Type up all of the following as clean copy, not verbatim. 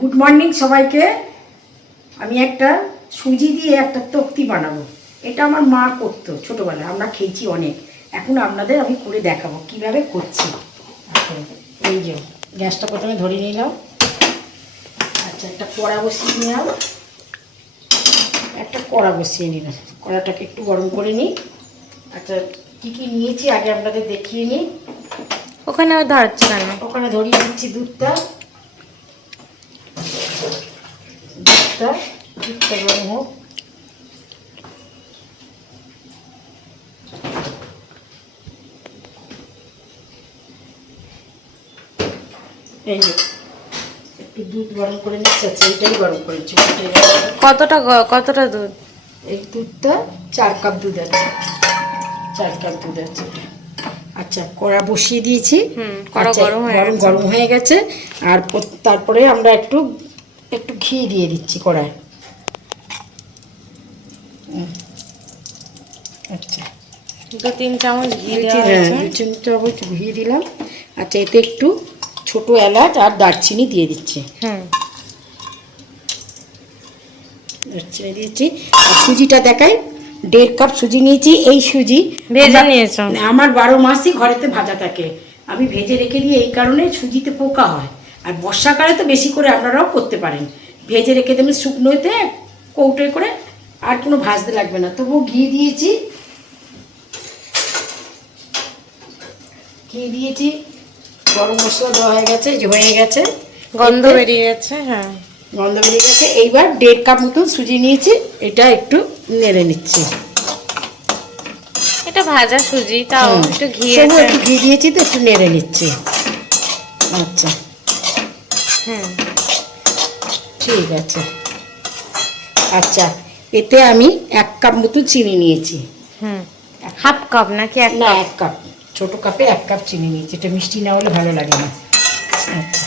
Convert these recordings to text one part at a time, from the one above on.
Good morning সবাইকে। আমি একটা সুজি দিয়ে একটা তক্তি বানাবো। এটা আমার মা করতো ছোটোবেলায়, আমরা খেয়েছি অনেক। এখন আপনাদের আমি করে দেখাবো কিভাবে করছি। এই যে গ্যাসটা প্রথমে ধরে নিলাম। আচ্ছা, একটা কড়া বসিয়ে নিলাম। কড়াটাকে একটু গরম করে নিই। আচ্ছা, কী কী নিয়েছি আগে আপনাদের দেখিয়ে নিই। ওখানে ধরছে কেন? ওখানে ধরিয়ে দিচ্ছি দুধটা গরম হোক। এই যে একটু দুধ গরম করে নিচ্ছি। আচ্ছা, এইটাই গরম করেছি। কতটা দুধ? এই দুধটা 4 কাপ দুধ আছে। 4 কাপ দুধ আছে এটা। আচ্ছা, কড়া বসিয়ে দিয়েছি। কড়া গরম হয়ে গেছে। আর তারপরে আমরা একটু ঘি দিয়ে দিচ্ছি কড়ায়। আচ্ছা, 2-3 চামচ ঘি ঘি দিলাম। আচ্ছা, এতে একটু ছোট এলাচ আর দারচিনি দিয়ে দিচ্ছি। দারচিনি দিয়েছি। আর সুজিটা দেখাই। 1.5 কাপ সুজি নিয়েছি। এই সুজি ভেজে নিয়েছো? আমার 12 মাসই ঘরেতে ভাজা থাকে। আমি ভেজে রেখে দিই, এই কারণে সুজিতে পোকা হয়। আর বর্ষাকালে তো বেশি করে আপনারাও করতে পারেন। ভেজে রেখে দেবেন শুকনোতে কৌটোয় করে, আর কোনো ভাজতে লাগবে না। তবুও ঘি দিয়েছি। গরম মশলা দেওয়া হয়ে গেছে। গন্ধ বেরিয়ে গেছে। এইবার 1.5 কাপ মতন সুজি নিয়েছি। এটা একটু নেড়ে নিচ্ছি। এটা ভাজা সুজি, তাও একটু ঘি দিয়েছি তো একটু নেড়ে নিচ্ছি। আচ্ছা, ঠিক আছে। আচ্ছা, এতে আমি 1 কাপ মতো চিনি নিয়েছি। হাফ কাপ নাকি? 1 কাপ। ছোট কাপে 1 কাপ চিনি নিয়েছি। এটা মিষ্টি না হলে ভালো লাগে না। আচ্ছা,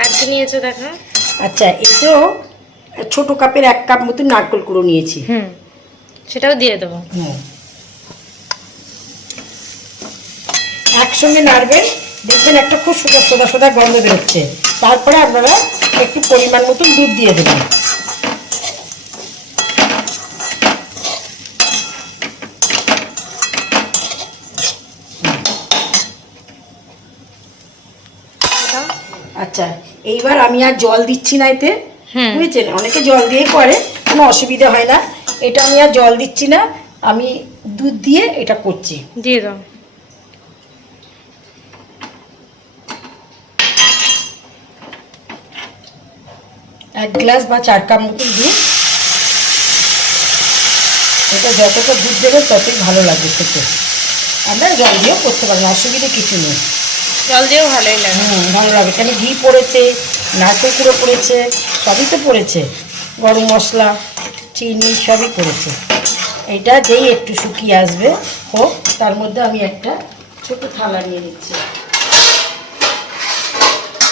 আর কি নিয়েছো দেখা? আচ্ছা, এতেও ছোট কাপের 1 কাপ মতো নারকেল কুড়ো নিয়েছি। সেটাও দিয়ে দেবো। একসঙ্গে নাড়বেন, দেখবেন একটা খুব সোদা গন্ধ বেরোচ্ছে। তারপরে আপনারা একটু পরিমাণ মতো দুধ দিয়ে দেবেন। আচ্ছা, এইবার আমি আর জল দিচ্ছি না এতে, বুঝেছেন? অনেকে জল দিয়ে করে, কোনো অসুবিধা হয় না। এটা আমি আর জল দিচ্ছি না, আমি দুধ দিয়ে এটা করছি। দিয়ে দাও। এক গ্লাস বা 4 কাপ মতন দুধ। এটা যতটা দুধ দেবেন ততই ভালো লাগবে খেতে। আপনারা জল দিয়েও করতে পারেন, অসুবিধা কিছু নেই। জল দিয়েও ভালোই লাগে। ভালো লাগে, কেন ঘি পড়েছে, নারকেল কুড়ো পড়েছে, সবই তো পড়েছে। গরম মশলা, চিনি সবই পড়েছে। এইটা যেই একটু শুকিয়ে আসবে হোক, তার মধ্যে আমি একটা ছোট থালা নিয়ে নিচ্ছি।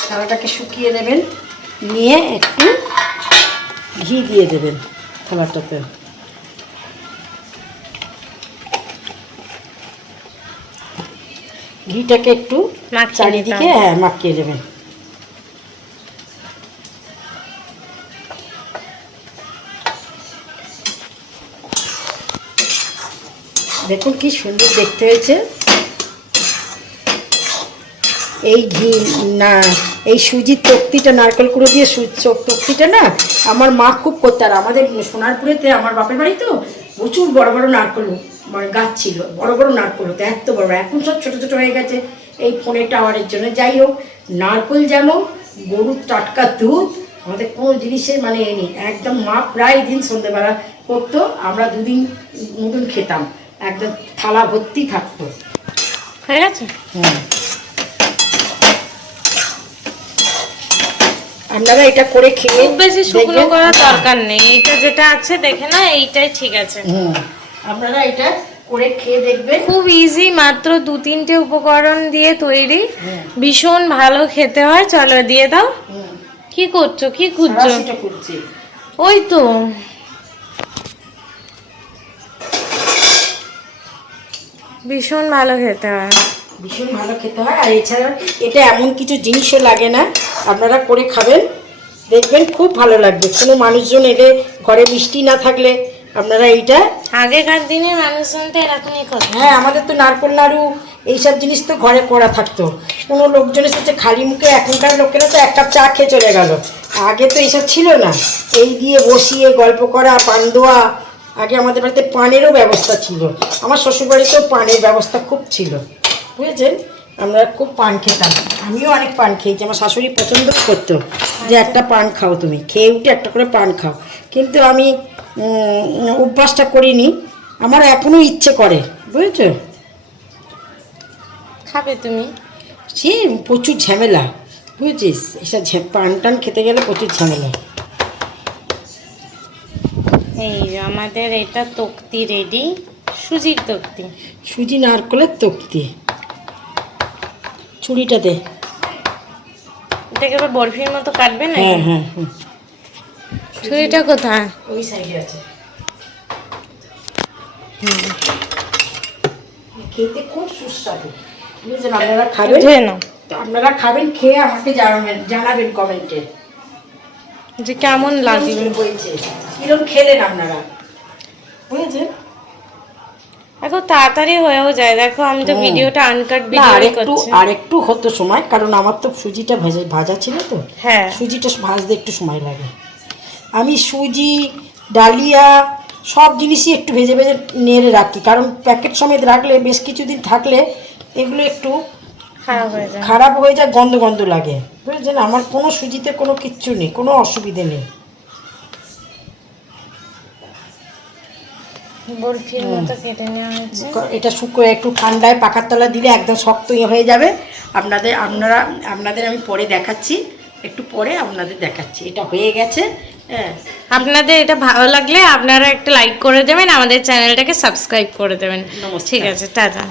থালাটাকে শুকিয়ে নেবেন, নিয়ে একটু ঘি দিয়ে দেবেন থালাটাতে। ঘিটাকে একটু চারিদিকে মাখিয়ে দেবেন। দেখুন কি সুন্দর দেখতে হয়েছে। এই ঘি না, এই সুজির তক্তিটা, নারকেল কুড়ো দিয়ে তক্তিটা না আমার মা খুব করতে। আর আমাদের সোনারপুরেতে, আমার বাপের বাড়ি তো, প্রচুর বড় বড় নারকেল মানে গাছ ছিল, বড় বড় নারকেল হতো, এত বড়। এখন সব ছোটো ছোটো হয়ে গেছে এই ফোনের টাওয়ারের জন্য। যাই হোক, নারকেল যেমন, গরুর টাটকা দুধ, আমাদের কোনো জিনিসের মানে এ নেই। একদম মা প্রায় দিন সন্ধ্যেবেলা করতো, আমরা 2 দিন মতন খেতাম, একদম থালা ভর্তি থাকতো। হয়ে গেছে? আপনারা এটা করে খেয়ে, খুব বেশি শুকনো করার দরকার নেই, এটা যেটা আছে দেখে না, এইটাই ঠিক আছে। আপনারা এটা করে খেয়ে দেখবেন, খুব ইজি, মাত্র 2-3টে উপকরণ দিয়ে তৈরি, ভীষণ ভালো খেতে হয়। চলো দিয়ে দাও। কি করছো? কি খুঁজছো? ওই তো ভীষণ ভালো খেতে হয়। ভীষণ ভালো খেতে হয়। আর এছাড়া এটা এমন কিছু জিনিসও লাগে না, আপনারা করে খাবেন দেখবেন খুব ভালো লাগবে। কোনো মানুষজন এলে ঘরে মিষ্টি না থাকলে আপনারা এইটা, আগেকার দিনের মানুষজন তো এরকমই করতো। হ্যাঁ আমাদের তো নারকোল নাড়ু এইসব জিনিস তো ঘরে করা থাকতো। কোনো লোকজন এসেছে খালি মুখে, এখনকার লোকেরা তো এক কাপ চা খেয়ে চলে গেল। আগে তো এইসব ছিল না, এই দিয়ে বসিয়ে গল্প করা, পান দেওয়া। আগে আমাদের বাড়িতে পানেরও ব্যবস্থা ছিল, আমার শ্বশুরবাড়িতেও পানের ব্যবস্থা খুব ছিল, বুঝেছেন। আমরা খুব পান খেতাম, আমিও অনেক পান খেয়েছি। আমার শাশুড়ি পছন্দ করতো যে একটা পান খাও, তুমি খেয়ে উঠে একটা করে পান খাও, কিন্তু আমি অভ্যাসটা করিনি। আমার এখনও ইচ্ছে করে, বুঝেছো। খাবে তুমি? সে প্রচুর ঝামেলা, বুঝেছিস, এসব পান টান খেতে গেলে প্রচুর ঝামেলা। এই যে আমাদের এটা তক্তি রেডি, সুজির তক্তি। সুজি নারকলের তক্তি। ছুরিটা দে। এটাকে এবার বরফির মতো কাটবে না? হ্যাঁ হ্যাঁ হ্যাঁ, ছুরিটা কোথায়? ওই সাইডে আছে। খেতে খুব সুস্বাদু, বুঝলেন। আপনারা খাবেন, ধুয়ে নাও। আপনারা খাবেন, খেয়ে আমাকে জানাবেন কমেন্টে যে কেমন লাগলো। কিরকম খেলেন আপনারা, বুঝেছেন। এখন তাড়াতাড়ি হয়েও যায়, দেখো আমি তো ভিডিওটা আনকাট না, ভিডিও করছি। আরেকটু হতো সময়, কারণ আমার তো সুজিটা ভাজা ছিল তো। হ্যাঁ, সুজিটা ভাজতে একটু সময় লাগে। আমি সুজি, ডালিয়া সব জিনিসই একটু ভেজে ভেজে নেড়ে রাখি, কারণ প্যাকেট সমেত রাখলে বেশ কিছুদিন থাকলে এগুলো একটু খারাপ হয়ে যায়, গন্ধ গন্ধ লাগে, বুঝলেন। আমার কোনো সুজিতে কোনো কিচ্ছু নেই, কোনো অসুবিধে নেই। বরফির মতো কেটে নেওয়া হয়েছে। এটা শুকনো একটু ঠান্ডায় পাখার তলা দিলে একদম শক্ত হয়ে যাবে। আপনাদের আমি পরে দেখাচ্ছি, একটু পরে আপনাদের দেখাচ্ছি। এটা হয়ে গেছে। হ্যাঁ, আপনাদের এটা ভালো লাগলে আপনারা একটা লাইক করে দেবেন, আমাদের চ্যানেলটাকে সাবস্ক্রাইব করে দেবেন। নমস্কার। ঠিক আছে, টাটা।